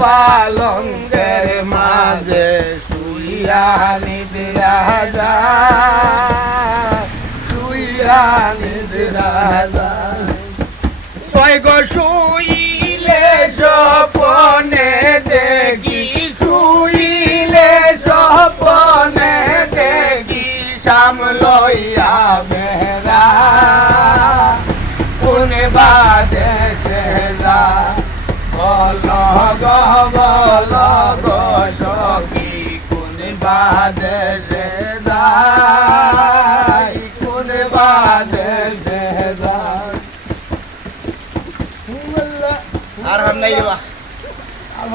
পালঙ্কের মাঝে শুইয়া নিদ্রা যায়, শুইয়া নিদ্রা যায়। ওই গো শুইলে স্বপনে দেখি, শুইলে স্বপনে দেখি সামলইয়া বেড়া কোন বাদে সে যায়। বল গো সখী কোন বাদে সে যায়, কোন বাদে সে যায়। আর হাম নাই রে বা। আর